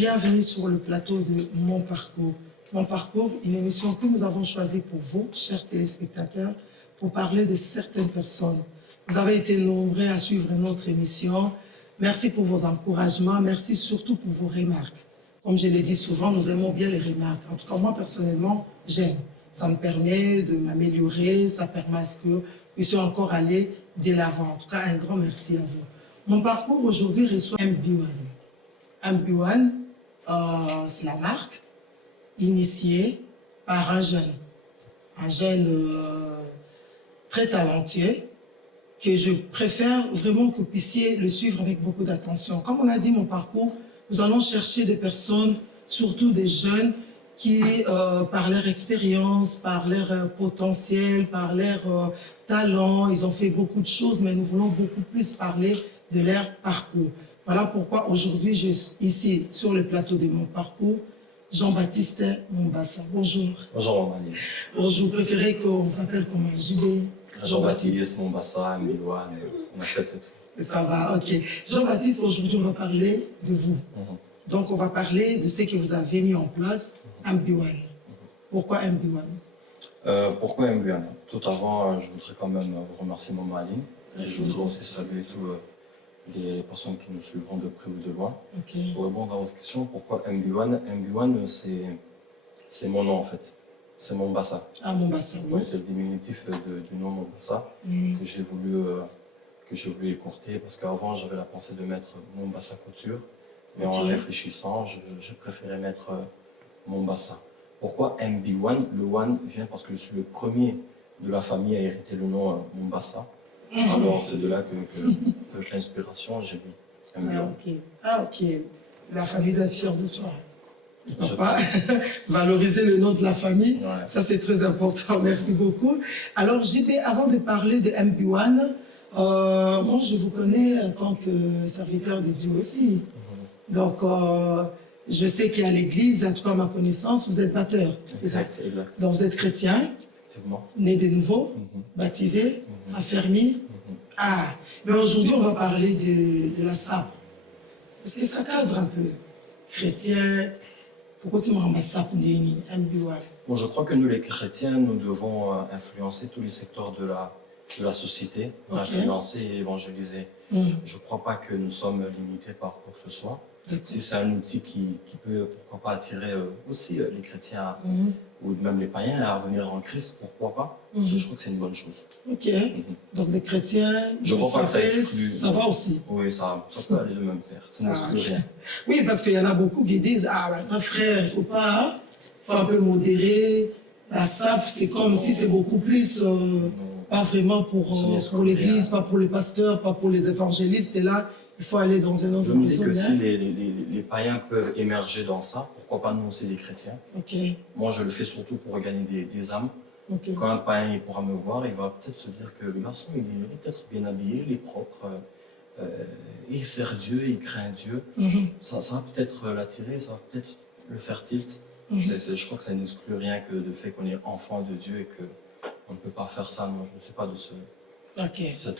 Bienvenue sur le plateau de Mon Parcours. Mon Parcours, une émission que nous avons choisie pour vous, chers téléspectateurs, pour parler de certaines personnes. Vous avez été nombreux à suivre notre émission. Merci pour vos encouragements, merci surtout pour vos remarques. Comme je l'ai dit souvent, nous aimons bien les remarques. En tout cas, moi, personnellement, j'aime. Ça me permet de m'améliorer, ça permet à ce que nous puissions encore aller de l'avant. En tout cas, un grand merci à vous. Mon parcours aujourd'hui reçoit MB1. MB1, c'est la marque initiée par un jeune très talentueux, que je préfère vraiment que vous puissiez le suivre avec beaucoup d'attention. Comme on a dit, mon parcours, nous allons chercher des personnes, surtout des jeunes, qui, par leur expérience, par leur potentiel, par leur talent, ils ont fait beaucoup de choses, mais nous voulons beaucoup plus parler de leur parcours. Voilà pourquoi aujourd'hui, je suis ici sur le plateau de Mon Parcours, Jean-Baptiste Mombassa. Bonjour. Bonjour, Mani. Bonjour, vous préférez qu'on s'appelle comment? JB? Jean-Baptiste Mombassa, Mbiwan, on accepte tout. Ça va, ok. Jean-Baptiste, aujourd'hui, on va parler de vous. Donc, on va parler de ce que vous avez mis en place, MB1. Pourquoi MB1? Pourquoi MB1? Tout avant, je voudrais quand même vous remercier, Maman Aline. Et je voudrais aussi saluer tous les personnes qui nous suivront de près ou de loin. Okay. Pour répondre à votre question, pourquoi MB1? MB1, c'est mon nom en fait. C'est Mombassa. Ah, Mombassa, oui. Ouais, c'est le diminutif du nom Mombassa que j'ai voulu écourter parce qu'avant, j'avais la pensée de mettre Mombassa Couture. Mais en réfléchissant, je préférais mettre Mombassa. Pourquoi MB1? Le one vient parce que je suis le premier de la famille à hériter le nom Mombassa. Alors c'est de là que l'inspiration, j'ai mis MB1. Ah ok. La famille doit être fière de toi. Papa, valoriser le nom de la famille, ouais. Ça c'est très important, merci beaucoup. Alors JB, avant de parler de MB1, moi je vous connais en tant que serviteur de Dieu aussi. Donc, je sais qu'à l'église, en tout cas à ma connaissance, vous êtes batteur. Exact. Donc, vous êtes chrétien, né de nouveau, baptisé, affermi. Ah, mais aujourd'hui, on va parler de la SAP. Est-ce que ça cadre un peu? Chrétien, pourquoi tu me rends ma SAP MB1? Bon, je crois que nous, les chrétiens, nous devons influencer tous les secteurs de la société, pour influencer et évangéliser. Je ne crois pas que nous sommes limités par quoi que ce soit. Si c'est un outil qui peut, pourquoi pas, attirer aussi les chrétiens ou même les païens à venir en Christ, pourquoi pas? Je trouve que c'est une bonne chose. Ok. Donc les chrétiens, je crois pas que ça exclut. Ça va aussi. Oui, ça peut aller de même pair. Ça n'exclut rien. Oui, parce qu'il y en a beaucoup qui disent, ah, bah, frère, il ne faut pas, faut un peu modérer. La SAP, c'est comme si c'est beaucoup plus, pas vraiment pour l'église, pas pour les pasteurs, pas pour les évangélistes. Et là, il faut aller dans un autre Je me dis que si les païens peuvent émerger dans ça, pourquoi pas nous aussi les chrétiens? Moi, je le fais surtout pour gagner des âmes. Quand un païen il pourra me voir, il va peut-être se dire que le garçon, il est peut-être bien habillé, il est propre, il sert Dieu, il craint Dieu. Ça va peut-être l'attirer, ça va peut-être le faire tilt. Je crois que ça n'exclut rien que le fait qu'on est enfant de Dieu et qu'on ne peut pas faire ça. Non, je ne suis pas de cette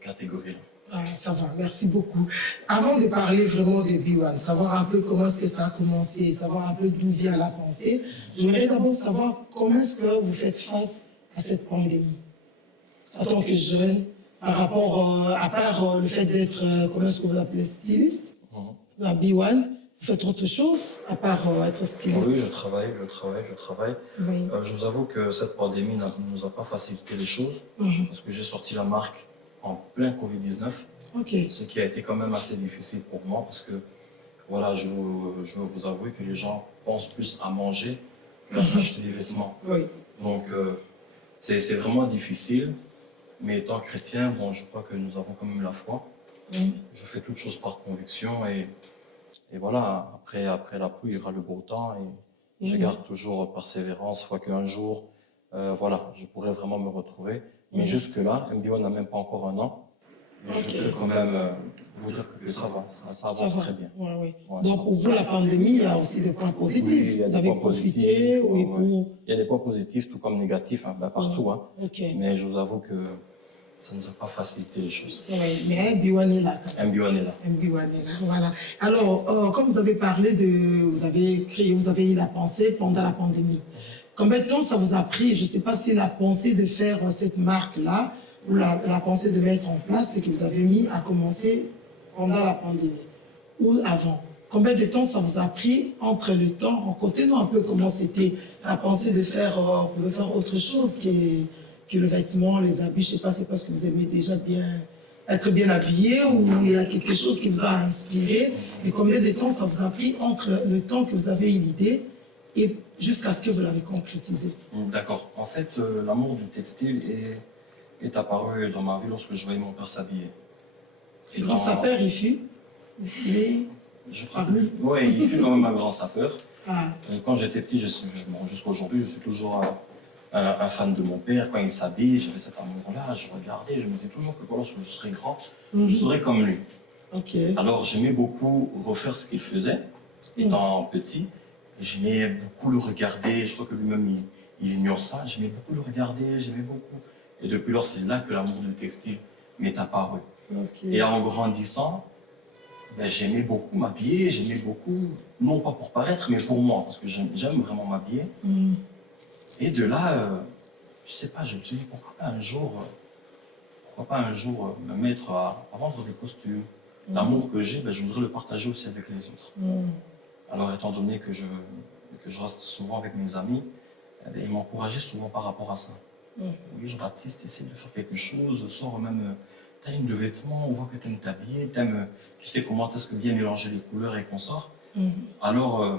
catégorie-là. Ah, ça va, merci beaucoup. Avant de parler vraiment de MB1, savoir un peu comment est-ce que ça a commencé, savoir un peu d'où vient la pensée, j'aimerais d'abord savoir comment est-ce que vous faites face à cette pandémie. En tant que jeune, par rapport, à part le fait d'être, comment est-ce que vous l'appelez, styliste, la MB1, vous faites autre chose à part être styliste? Oui, je travaille. Oui. Je vous avoue que cette pandémie ne nous a pas facilité les choses, parce que j'ai sorti la marque en plein Covid-19, ce qui a été quand même assez difficile pour moi parce que voilà, je veux vous avouer que les gens pensent plus à manger qu'à s'acheter des vêtements. Donc c'est vraiment difficile, mais étant chrétien, bon, je crois que nous avons quand même la foi. Je fais toutes choses par conviction et voilà, après la pluie, il y aura le beau temps et je garde toujours persévérance, fois qu'un jour, voilà, je pourrais vraiment me retrouver. Mais jusque-là, MB1 n'a même pas encore un an. Mais je peux quand même vous dire que ça va, ça avance très bien. Ouais. Donc pour vous, la pandémie, il y a aussi des points positifs. Oui, vous avez profité. Il y a des points positifs, tout comme négatifs, partout. Mais je vous avoue que ça ne nous a pas facilité les choses. Oui, mais MB1 est là. MB1 est là. MB1 est là, voilà. Alors, comme vous avez parlé vous avez eu la pensée pendant la pandémie. Combien de temps ça vous a pris, je ne sais pas si la pensée de faire cette marque-là, ou la pensée de mettre en place, c'est que vous avez mis à commencer pendant la pandémie, ou avant? Combien de temps ça vous a pris entre le temps? Racontez-nous un peu comment c'était la pensée de faire, on pouvait faire autre chose que le vêtement, les habits, je ne sais pas, c'est parce que vous aimez déjà être bien habillé ou il y a quelque chose qui vous a inspiré. Et combien de temps ça vous a pris entre le temps que vous avez eu l'idée et jusqu'à ce que vous l'avez concrétisé? D'accord. En fait, l'amour du textile est apparu dans ma vie lorsque je voyais mon père s'habiller. Et grand sapeur, il fut oui, il fut quand même un grand sapeur. Ah. Quand j'étais petit, jusqu'à aujourd'hui, je suis toujours un fan de mon père. Quand il s'habille, j'avais cet amour-là, je regardais, je me disais toujours que lorsque je serai grand, je serai comme lui. Okay. Alors j'aimais beaucoup refaire ce qu'il faisait, étant petit. J'aimais beaucoup le regarder, je crois que lui-même il ignore ça, j'aimais beaucoup le regarder, j'aimais beaucoup. Et depuis lors, c'est là que l'amour du textile m'est apparu. Okay. Et en grandissant, j'aimais beaucoup m'habiller, j'aimais beaucoup, non pas pour paraître, mais pour moi, parce que j'aime vraiment m'habiller. Et de là, je sais pas, je me suis dit, pourquoi pas un jour me mettre à vendre des costumes. L'amour que j'ai, je voudrais le partager aussi avec les autres. Alors, étant donné que je reste souvent avec mes amis, ils m'encourageaient souvent par rapport à ça. Oui, Jean-Baptiste, essaie de faire quelque chose, sors même ta ligne de vêtements, on voit que tu aimes t'habiller, tu sais comment est-ce que bien mélanger les couleurs et qu'on sort. Alors,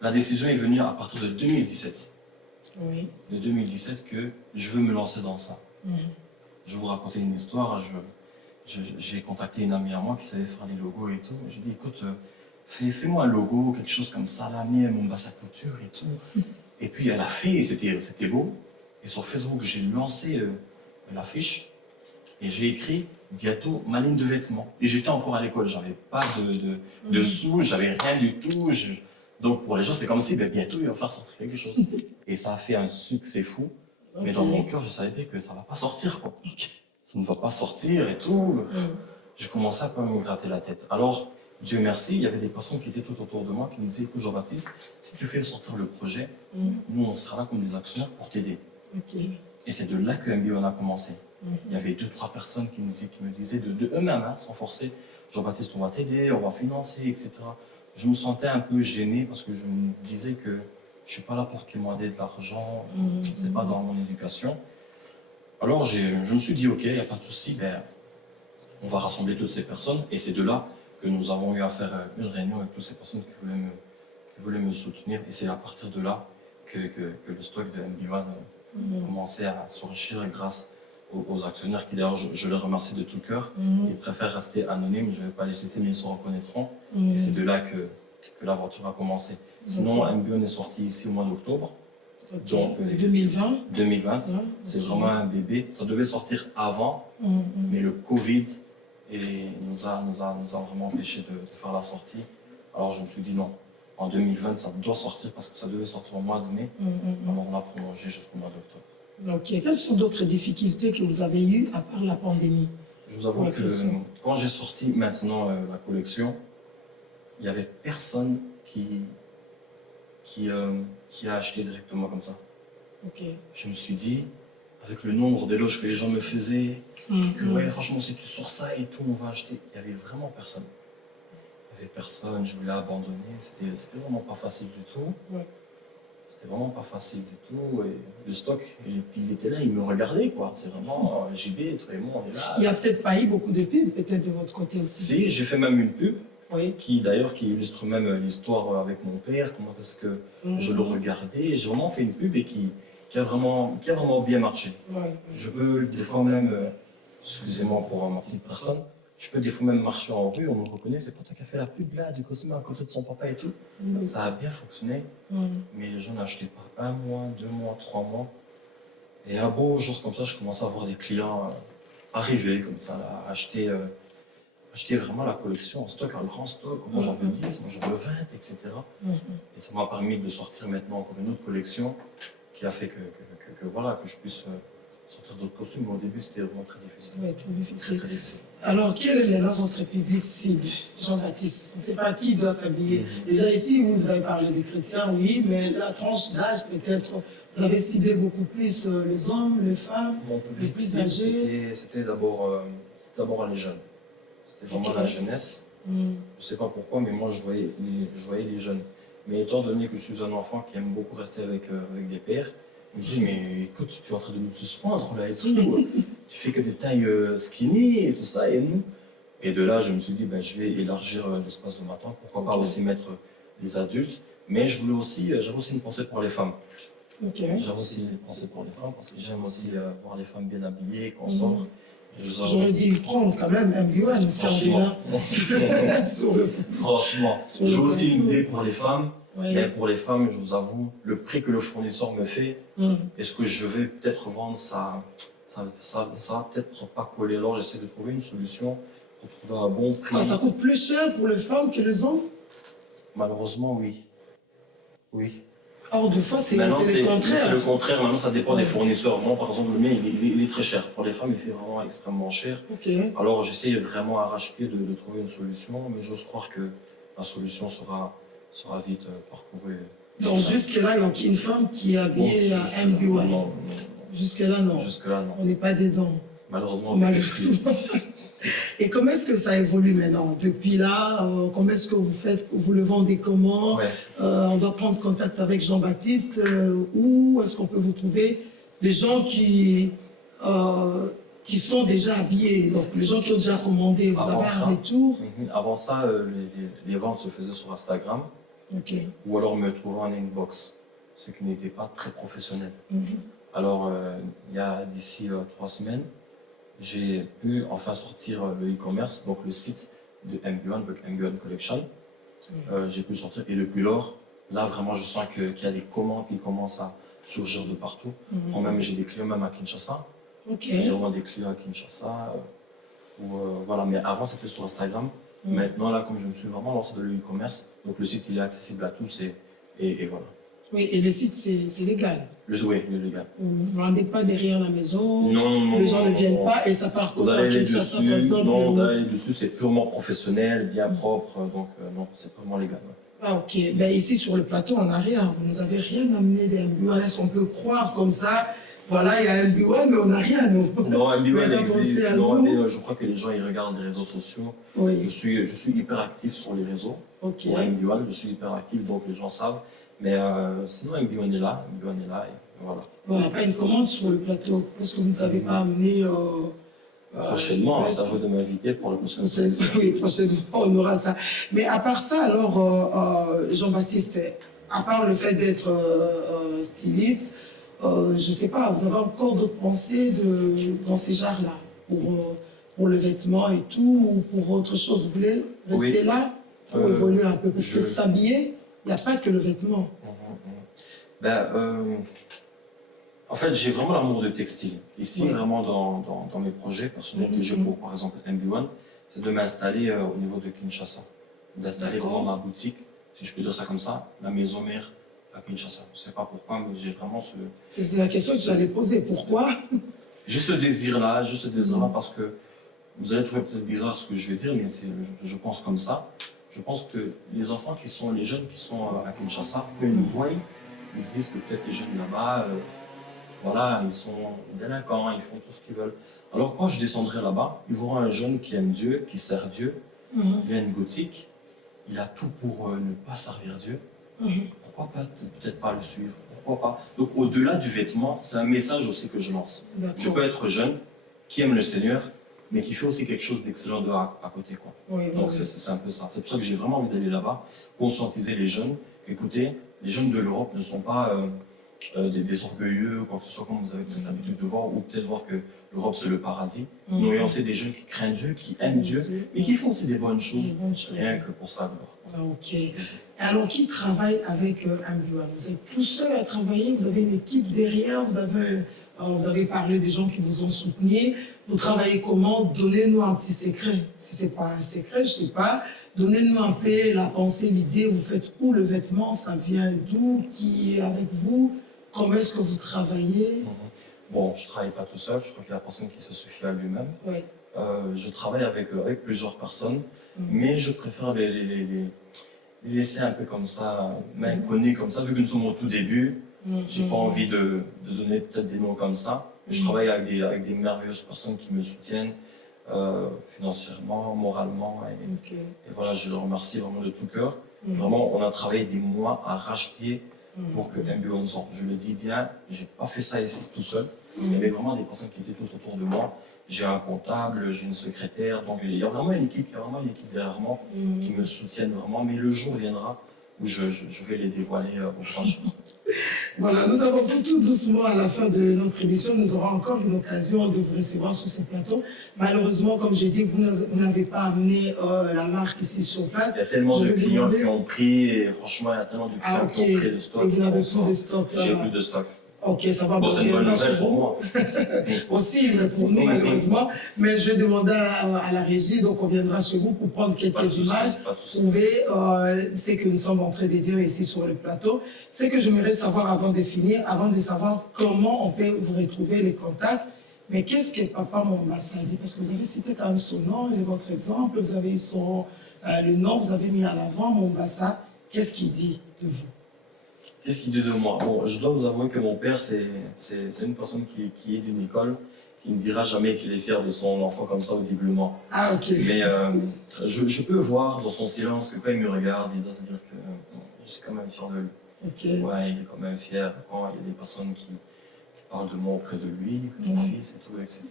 la décision est venue à partir de 2017. Oui. De 2017 que je veux me lancer dans ça. Je vais vous raconter une histoire. J'ai contacté une amie à moi qui savait faire les logos et tout. J'ai dit, écoute, fais-moi un logo, quelque chose comme ça, la mienne, mon basse à couture et tout. Et puis elle a fait, et c'était beau. Et sur Facebook, j'ai lancé l'affiche et j'ai écrit bientôt ma ligne de vêtements. Et j'étais encore à l'école, j'avais pas de sous, j'avais rien du tout. Donc pour les gens, c'est comme si bientôt il va faire sortir quelque chose. Et ça a fait un succès fou. Okay. Mais dans mon cœur, je savais bien que ça ne va pas sortir, quoi. Ça ne va pas sortir et tout. J'ai commencé à pas me gratter la tête. Alors, Dieu merci, il y avait des personnes qui étaient tout autour de moi qui me disaient, écoute Jean-Baptiste, si tu fais sortir le projet, nous on sera là comme des actionnaires pour t'aider. Okay. Et c'est de là que MB1 a commencé. Il y avait 2-3 personnes qui me disaient de eux-mêmes, sans forcer, Jean-Baptiste, on va t'aider, on va financer, etc. Je me sentais un peu gêné parce que je me disais que je ne suis pas là pour qu'ils m'aident de l'argent, c'est pas dans mon éducation. Alors je me suis dit, ok, il n'y a pas de souci, on va rassembler toutes ces personnes. Et c'est de là que nous avons eu à faire une réunion avec toutes ces personnes qui voulaient me soutenir. Et c'est à partir de là que le stock de MB1 commençait à surgir grâce aux actionnaires qui, d'ailleurs, je les remercie de tout cœur. Ils préfèrent rester anonymes, je ne vais pas les citer, mais ils se reconnaîtront. Et c'est de là que l'aventure a commencé. Sinon, MB1 est sorti ici au mois d'octobre. Okay. Donc, 2020. 2020, c'est vraiment un bébé. Ça devait sortir avant, mais le Covid nous a vraiment empêché de faire la sortie. Alors je me suis dit non, en 2020 ça doit sortir parce que ça devait sortir au mois de mai. Alors on a prolongé jusqu'au mois d'octobre. Ok. Quelles sont d'autres difficultés que vous avez eues à part la pandémie? Je vous avoue que quand j'ai sorti maintenant la collection, il n'y avait personne qui a acheté directement comme ça. Okay. Je me suis dit, avec le nombre d'éloges que les gens me faisaient, que ouais, franchement, si tu sors ça et tout, on va acheter. Il n'y avait vraiment personne. Il n'y avait personne, je voulais abandonner. C'était vraiment pas facile du tout. Ouais. C'était vraiment pas facile du tout. Et le stock, il était là, il me regardait, quoi. C'est vraiment JB, toi et moi, on est là. Il n'y a peut-être pas eu beaucoup de pubs, peut-être de votre côté aussi. Si, j'ai fait même une pub. Oui. Qui illustre même l'histoire avec mon père, comment est-ce que je le regardais. J'ai vraiment fait une pub et qui a vraiment bien marché. Ouais. Je peux des fois même, excusez-moi pour ma petite personne, je peux des fois même marcher en rue, on me reconnaît, c'est pas toi qui as fait la pub là, du costume à côté de son papa et tout. Ça a bien fonctionné, mais les gens n'achetaient pas 1 mois, 2 mois, 3 mois. Et un beau jour comme ça, je commençais à voir des clients arriver comme ça, là, acheter vraiment la collection en stock, un grand stock. Moi j'en veux 10, moi j'en veux 20, etc. Et ça m'a permis de sortir maintenant encore une autre collection qui a fait que je puisse sortir d'autres costumes, mais au début, c'était vraiment très difficile. Oui, très difficile. Très difficile. Alors, quel est maintenant votre public cible, Jean-Baptiste? Je ne sais pas qui doit s'habiller. Déjà ici, oui, vous avez parlé des chrétiens, oui, mais la tranche d'âge, peut-être, vous avez ciblé beaucoup plus les hommes, les femmes, les plus âgés. C'était d'abord les jeunes. C'était vraiment la jeunesse. Je ne sais pas pourquoi, mais moi, je voyais les jeunes. Mais étant donné que je suis un enfant qui aime beaucoup rester avec des pères, je me dis, mais écoute, tu es en train de nous suspendre là et tout. Tu fais que des tailles skinny et tout ça, et nous. Et de là, je me suis dit, ben, je vais élargir l'espace de ma tente. Pourquoi pas aussi mettre les adultes. Mais j'avais aussi une pensée pour les femmes. J'avais aussi une pensée pour les femmes, parce que j'aime aussi voir les femmes bien habillées, qu'on sort. J'aurais dû prendre quand même un Buan, si on est là. Franchement, j'ai aussi une idée pour les femmes. Oui. Mais pour les femmes, je vous avoue, le prix que le fournisseur me fait, est-ce que je vais peut-être vendre ça va peut-être pas coller. Alors j'essaie de trouver une solution pour trouver un bon prix. Ah, ça coûte plus cher pour les femmes que les hommes? Malheureusement, oui. Oui. Or, des fois, c'est le contraire. C'est le contraire. Maintenant, ça dépend des fournisseurs. Moi, par exemple, le mien, il est très cher. Pour les femmes, il fait vraiment extrêmement cher. Alors, j'essaie vraiment à arrache-pied de trouver une solution, mais j'ose croire que la solution sera vite parcourue. Donc, jusque-là, il n'y a aucune femme qui est habillée à MB1. Non. Jusque-là, non. On n'est pas dedans. Malheureusement. Et comment est-ce que ça évolue maintenant? Depuis là, comment est-ce que vous faites? Vous le vendez comment? On doit prendre contact avec Jean-Baptiste. Où est-ce qu'on peut vous trouver des gens qui sont déjà habillés? Donc, les gens qui ont déjà commandé, vous avez un retour? Avant ça, les ventes se faisaient sur Instagram. Ou alors me trouver en inbox, ce qui n'était pas très professionnel. Alors, il y a d'ici 3 semaines, j'ai pu enfin sortir le e-commerce, donc le site de MB1, donc MB1 Collection. J'ai pu sortir, et depuis lors, là vraiment je sens qu'il y a des commandes qui commencent à surgir de partout. Moi-même, j'ai des clients même à Kinshasa. J'ai vraiment des clients à Kinshasa. Voilà. Mais avant, c'était sur Instagram. Maintenant, là, comme je me suis vraiment lancé dans le e-commerce, donc le site il est accessible à tous et voilà. Oui, et le site c'est légal. Oui, il est légal. Vous ne vendez pas derrière la maison, non, les gens ne viennent pas et ça part comme vous allez dessus, vous allez dessus, c'est purement professionnel, bien propre, donc non, c'est purement légal. Ah ok, ben ici sur le plateau on n'a rien, vous ne nous avez rien amené des MB1, est-ce qu'on peut croire comme ça? Voilà, il y a un MB1, mais on n'a rien, nous. Non, MB1 existe. Non, mais je crois que les gens, ils regardent les réseaux sociaux. Oui. Je suis hyper actif sur les réseaux. Pour MB1, je suis hyper actif, donc les gens savent. Mais sinon, MB1 est là, et voilà. On n'a pas une commande sur le plateau, parce que vous ne savez pas amener... prochainement, ça vaut de m'inviter pour le prochain. Oui, prochainement, on aura ça. Mais à part ça, alors, Jean-Baptiste, à part le fait d'être styliste, je ne sais pas, vous avez encore d'autres pensées dans ces genres-là, pour le vêtement et tout, ou pour autre chose? Vous voulez rester là pour évoluer un peu? Parce que s'habiller, il n'y a pas que le vêtement. En fait, j'ai vraiment l'amour de textile. Ici, vraiment, dans mes projets personnels que j'ai pour, par exemple, MB1, c'est de m'installer au niveau de Kinshasa. D'installer vraiment ma boutique, si je peux dire ça comme ça, la maison mère à Kinshasa. Je ne sais pas pourquoi, mais j'ai vraiment ce... C'est la question que j'allais poser. Pourquoi? J'ai ce désir-là, parce que vous allez trouver peut-être bizarre ce que je vais dire, mais je pense comme ça. Je pense que les enfants les jeunes qui sont à Kinshasa, quand ils nous voient, ils se disent que peut-être les jeunes là-bas, voilà, ils sont délinquants, ils font tout ce qu'ils veulent. Alors quand je descendrai là-bas, ils verront un jeune qui aime Dieu, qui sert Dieu, il a une boutique, il a tout pour ne pas servir Dieu. Pourquoi peut-être pas le suivre? Pourquoi pas? Donc au-delà du vêtement, c'est un message aussi que je lance. Je peux être jeune, qui aime le Seigneur, mais qui fait aussi quelque chose d'excellent à côté, quoi. Donc c'est un peu ça. C'est pour ça que j'ai vraiment envie d'aller là-bas, conscientiser les jeunes. Écoutez, les jeunes de l'Europe ne sont pas des orgueilleux, ou quoi que ce soit, comme vous avez l'habitude de voir, ou peut-être voir que l'Europe c'est le paradis. Nous ayons aussi des jeunes qui craignent Dieu, qui aiment Dieu, mais qui font aussi des bonnes choses, rien que pour ça. Ok. Alors, qui travaille avec MB1? Vous êtes tout seul à travailler, vous avez une équipe derrière, vous avez parlé des gens qui vous ont soutenu. Vous travaillez comment? Donnez-nous un petit secret. Si ce n'est pas un secret, je ne sais pas. Donnez-nous un peu la pensée, l'idée. Vous faites où le vêtement? Ça vient d'où? Qui est avec vous? Comment est-ce que vous travaillez? bon, je ne travaille pas tout seul, je crois qu'il y a personne qui se suffit à lui-même. Oui. Je travaille avec plusieurs personnes, mais je préfère les laisser un peu comme ça, m'inconnu comme ça, vu que nous sommes au tout début. J'ai pas envie de donner peut-être des noms comme ça. Je travaille avec des merveilleuses personnes qui me soutiennent financièrement, moralement. Et voilà, je les remercie vraiment de tout cœur. Vraiment, on a travaillé des mois à arrache-pied pour que MBOne sorte. Je le dis bien, j'ai pas fait ça ici tout seul. Il y avait vraiment des personnes qui étaient tout autour de moi. J'ai un comptable, j'ai une secrétaire, donc il y a vraiment une équipe, derrière moi qui me soutiennent vraiment. Mais le jour viendra où je vais les dévoiler au grand jour. Voilà, nous avançons tout doucement à la fin de notre émission. Nous aurons encore une occasion de vous recevoir sur ce plateau. Malheureusement, comme j'ai dit, vous n'avez pas amené la marque ici sur place. Il y a tellement de clients qui ont pris, et franchement, il y a tellement de clients qui ont pris de stock. Et vous n'avez plus de stock, ça J'ai va. plus de stock. Ok, ça va. Bon, c'est une bonne nouvelle pour moi. Aussi, mais pour nous, malheureusement. Mais je vais demander à la régie, donc on viendra chez vous pour prendre quelques images, prouver ce que nous sommes en train de dire ici sur le plateau. Ce que j'aimerais savoir avant de finir, avant de savoir comment on peut vous retrouver les contacts, mais qu'est-ce que Papa Mombassa dit? Parce que vous avez cité quand même son nom, il est votre exemple, vous avez le nom, vous avez mis en avant Mombassa. Qu'est-ce qu'il dit de vous? Qu'est-ce qu'il dit de moi? Bon, je dois vous avouer que mon père, c'est une personne qui est d'une école, qui ne dira jamais qu'il est fier de son enfant comme ça audiblement. Ah, ok. Mais je peux voir dans son silence que quand il me regarde, il doit se dire que je suis quand même fier de lui. Okay. Ouais, il est quand même fier quand il y a des personnes qui parlent de moi auprès de lui, que ton fils et tout, etc.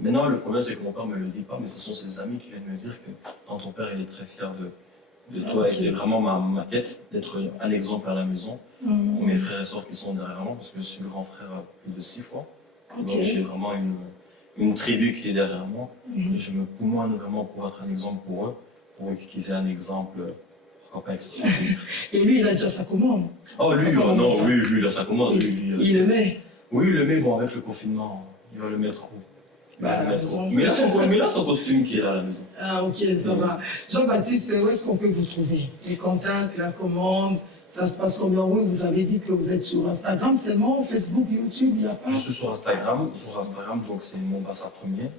Maintenant, le problème, c'est que mon père ne me le dit pas, mais ce sont ses amis qui viennent me dire que quand ton père, il est très fier de toi, et c'est vraiment ma quête d'être un exemple à la maison pour mes frères et sœurs qui sont derrière moi, parce que je suis le grand frère plus de 6 fois. Donc j'ai vraiment une tribu qui est derrière moi, et je me poumoine vraiment pour être un exemple pour eux, pour qu'ils aient un exemple, pourquoi pas extraordinaire. Et lui, il a déjà sa commande. Oh lui, lui, il a sa commande. Il le met. Oui, il le met, bon, avec le confinement, il va le mettre où? Bah, mais il a son costume qui est là à la maison. Ah, ok, ça va. Jean-Baptiste, où est-ce qu'on peut vous trouver? Les contacts, la commande, ça se passe combien? Oui, vous avez dit que vous êtes sur Instagram seulement, Facebook, YouTube, il n'y a pas? Je suis sur Instagram, donc c'est Mombassa Premier.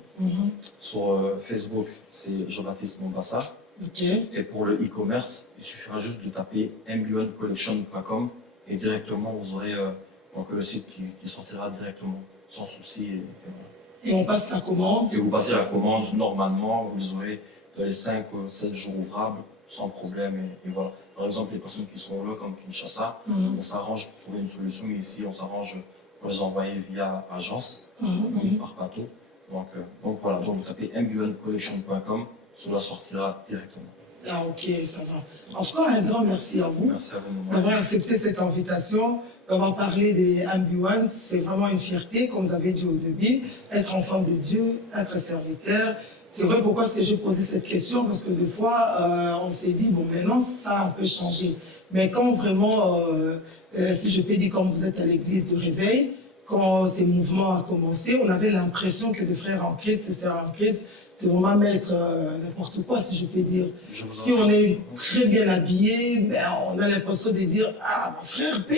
Sur Facebook, c'est Jean-Baptiste Mombassa. Okay. Et pour le e-commerce, il suffira juste de taper mboncollection.com et directement vous aurez donc le site qui sortira directement, sans souci. Et on passe la commande. Et vous passez la commande, normalement, vous les aurez dans les 5 ou 7 jours ouvrables, sans problème. Et voilà. Par exemple, les personnes qui sont là, comme Kinshasa, on s'arrange pour trouver une solution, mais ici, on s'arrange pour les envoyer via agence, par bateau. Donc voilà, donc vous tapez mboncollection.com, cela sortira directement. Ah, ok, ça va. En tout cas, un grand merci à vous. Merci à vous d'avoir accepté cette invitation. On va parler des MB1, c'est vraiment une fierté, comme vous avez dit au début, être enfant de Dieu, être serviteur. C'est vrai pourquoi est-ce que j'ai posé cette question, parce que des fois, on s'est dit, bon, maintenant, ça a un peu changé. Mais quand vraiment, si je peux dire, quand vous êtes à l'église de réveil, quand ces mouvements ont commencé, on avait l'impression que des frères en Christ, des sœurs en Christ, c'est vraiment mettre n'importe quoi, si je peux dire. Si on est très bien habillé, ben, on a l'impression de dire, ah, mon frère P,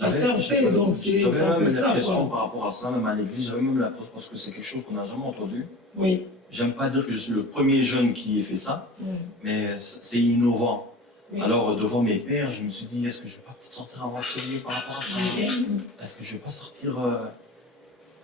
la sœur P, donc c'est un peu ça. J'avais même l'impression par rapport à ça, même à l'église, j'avais même l'impression, parce que c'est quelque chose qu'on n'a jamais entendu. Oui. J'aime pas dire que je suis le premier jeune qui ait fait ça, mais c'est innovant. Oui. Alors, devant mes pères, je me suis dit, est-ce que je vais pas peut-être sortir aventurier par rapport à ça? Est-ce que je vais pas sortir...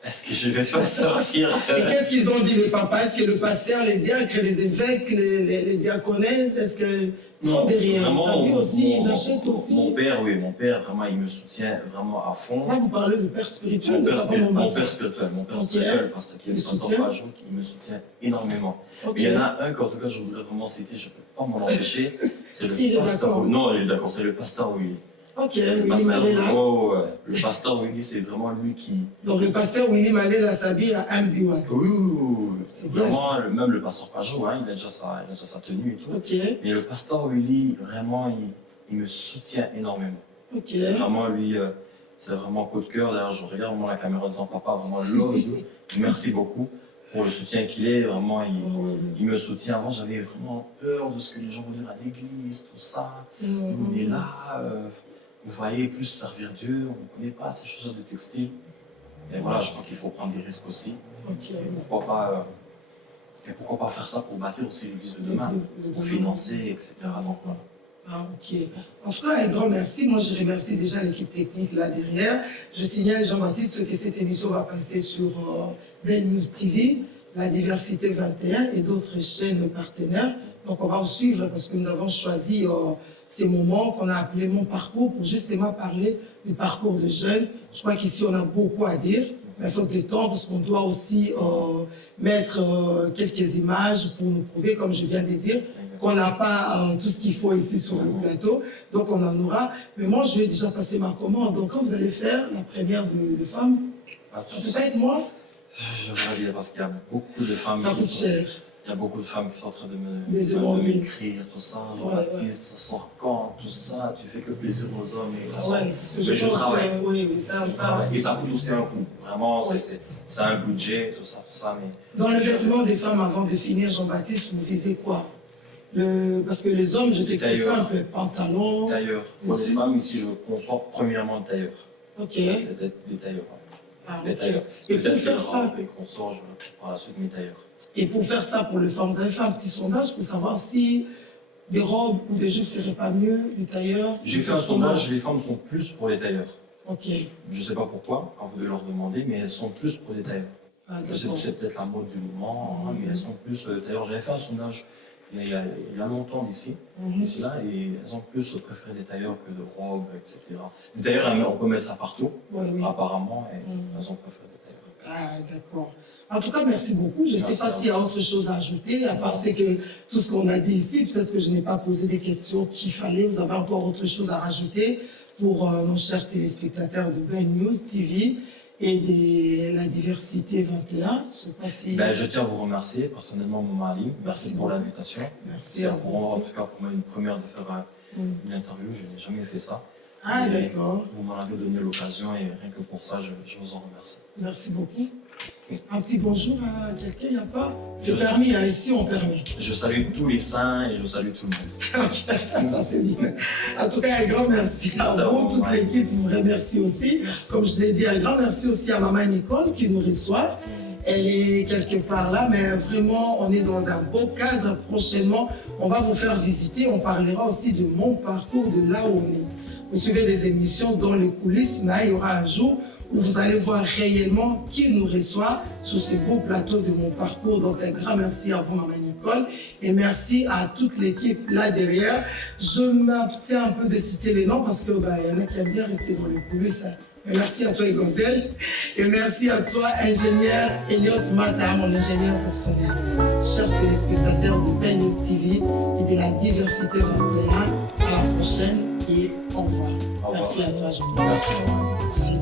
Est-ce que je vais pas sortir Et qu'est-ce qu'ils ont dit, les papas? Est-ce que le pasteur, les diacres, les évêques, les diaconesses, est-ce qu'ils sont derrière? Ils s'habillent aussi, ils achètent aussi? Mon père, oui, mon père, vraiment, il me soutient vraiment à fond. Là, vous parlez de père spirituel? Mon père spirituel, parce qu'il y a le pasteur Pajot qui me soutient énormément. Mais il y en a un qu'en tout cas, je voudrais vraiment citer, je ne peux pas m'en empêcher. C'est le pasteur. Non, il est d'accord, c'est le pasteur Willy. Ok, Willy Malela. Oh, ouais. Le pasteur Willy, c'est vraiment lui qui... Donc le pasteur Willy Malela s'habille à MB1. Oui. C'est vraiment, même le pasteur Pajot, hein, il a déjà sa tenue et tout. Okay. Mais le pasteur Willy, vraiment, il me soutient énormément. Okay. Vraiment, lui, c'est vraiment coup de cœur. D'ailleurs, je regarde vraiment la caméra en disant, papa, vraiment, love you. Merci beaucoup pour le soutien qu'il est. Vraiment, il me soutient. Avant, j'avais vraiment peur de ce que les gens vont dire à l'église, tout ça. On est là. Vous voyez, plus servir Dieu, on ne connaît pas ces choses de textile. Et voilà, je crois qu'il faut prendre des risques aussi. Ok. Et pourquoi pas faire ça pour bâtir aussi l'église de demain, pour financer, etc. Donc, voilà. Ah, ok. En tout cas, un grand merci. Moi, je remercie déjà l'équipe technique là derrière. Je signale, Jean-Baptiste, que cette émission va passer sur Ben News TV, La Diversité 21 et d'autres chaînes partenaires. Donc, on va vous suivre parce que nous avons choisi ces moments qu'on a appelés Mon Parcours pour justement parler du parcours de jeunes. Je crois qu'ici, on a beaucoup à dire, mais faute de temps, parce qu'on doit aussi mettre quelques images pour nous prouver, comme je viens de dire, qu'on n'a pas tout ce qu'il faut ici sur le plateau, donc on en aura. Mais moi, je vais déjà passer ma commande. Donc, quand vous allez faire la première de femmes, ça ne peut pas être moi? Je voudrais dire parce qu'il y a beaucoup de femmes ça coûte cher. Il y a beaucoup de femmes qui sont en train de m'écrire, tout ça, genre l'artiste, ça sort quand, tout ça, tu fais que plaisir aux hommes. Et parce que je travaille. Oui, ça. Et ça coûte aussi un coût. Vraiment, c'est un budget, tout ça. Mais dans le vêtement des femmes, avant de finir, Jean-Baptiste, vous visez quoi? Parce que les hommes, je sais que c'est simple, pantalon. Tailleur. Pour les femmes, ici, je conçois premièrement le tailleur. Ok. Des tailleurs. Ah, les tailleurs. Et pour faire ça. Et consorts, par la suite mes tailleurs. Et pour faire ça pour les femmes, vous avez fait un petit sondage pour savoir si des robes ou des jupes ne seraient pas mieux, des tailleurs? J'ai fait un sondage, les femmes sont plus pour les tailleurs. Ok. Je ne sais pas pourquoi, à vous de leur demander, mais elles sont plus pour les tailleurs. Ah, je sais que c'est peut-être la mode du moment, mais elles sont plus tailleurs. J'avais fait un sondage il y a longtemps d'ici, là, et elles ont plus préféré des tailleurs que de robes, etc. Des tailleurs, on peut mettre ça partout, apparemment, et elles ont préféré des tailleurs. Ah, d'accord. En tout cas, merci beaucoup. Je ne sais pas s'il y a autre chose à ajouter, à part que tout ce qu'on a dit ici, peut-être que je n'ai pas posé des questions qu'il fallait. Vous avez encore autre chose à rajouter pour nos chers téléspectateurs de Ben News TV et de La Diversité 21. Je sais pas si... je tiens à vous remercier personnellement, Maman Ali. Merci pour l'invitation. Merci. C'est en tout cas pour moi une première de faire une interview. Je n'ai jamais fait ça. Ah, d'accord. Vous m'en avez donné l'occasion et rien que pour ça, je vous en remercie. Merci beaucoup. Un petit bonjour à quelqu'un, il n'y a pas? C'est permis, ici on permet. Je salue tous les saints et je salue tout le monde. Ok, ça c'est bien. En tout cas, un grand merci à vous, toute l'équipe vous remercie aussi. Merci. Comme je l'ai dit, un grand merci aussi à Maman Nicole qui nous reçoit. Elle est quelque part là, mais vraiment, on est dans un beau cadre. Prochainement, on va vous faire visiter. On parlera aussi de mon parcours, de là où on est. Vous suivez les émissions dans les coulisses, mais il y aura un jour où vous allez voir réellement qui nous reçoit sur ce beau plateau de mon parcours. Donc un grand merci à vous, Maman Nicole, et merci à toute l'équipe là derrière. Je m'abstiens un peu de citer les noms parce que y en a qui aiment bien rester dans les coulisses. Et merci à toi, Egozel, et merci à toi, ingénieur Elliot Mata, mon ingénieur personnel. Chers téléspectateurs de Ben News TV et de La Diversité 21, à la prochaine et au revoir. Merci à toi, Jean-Baptiste. Merci.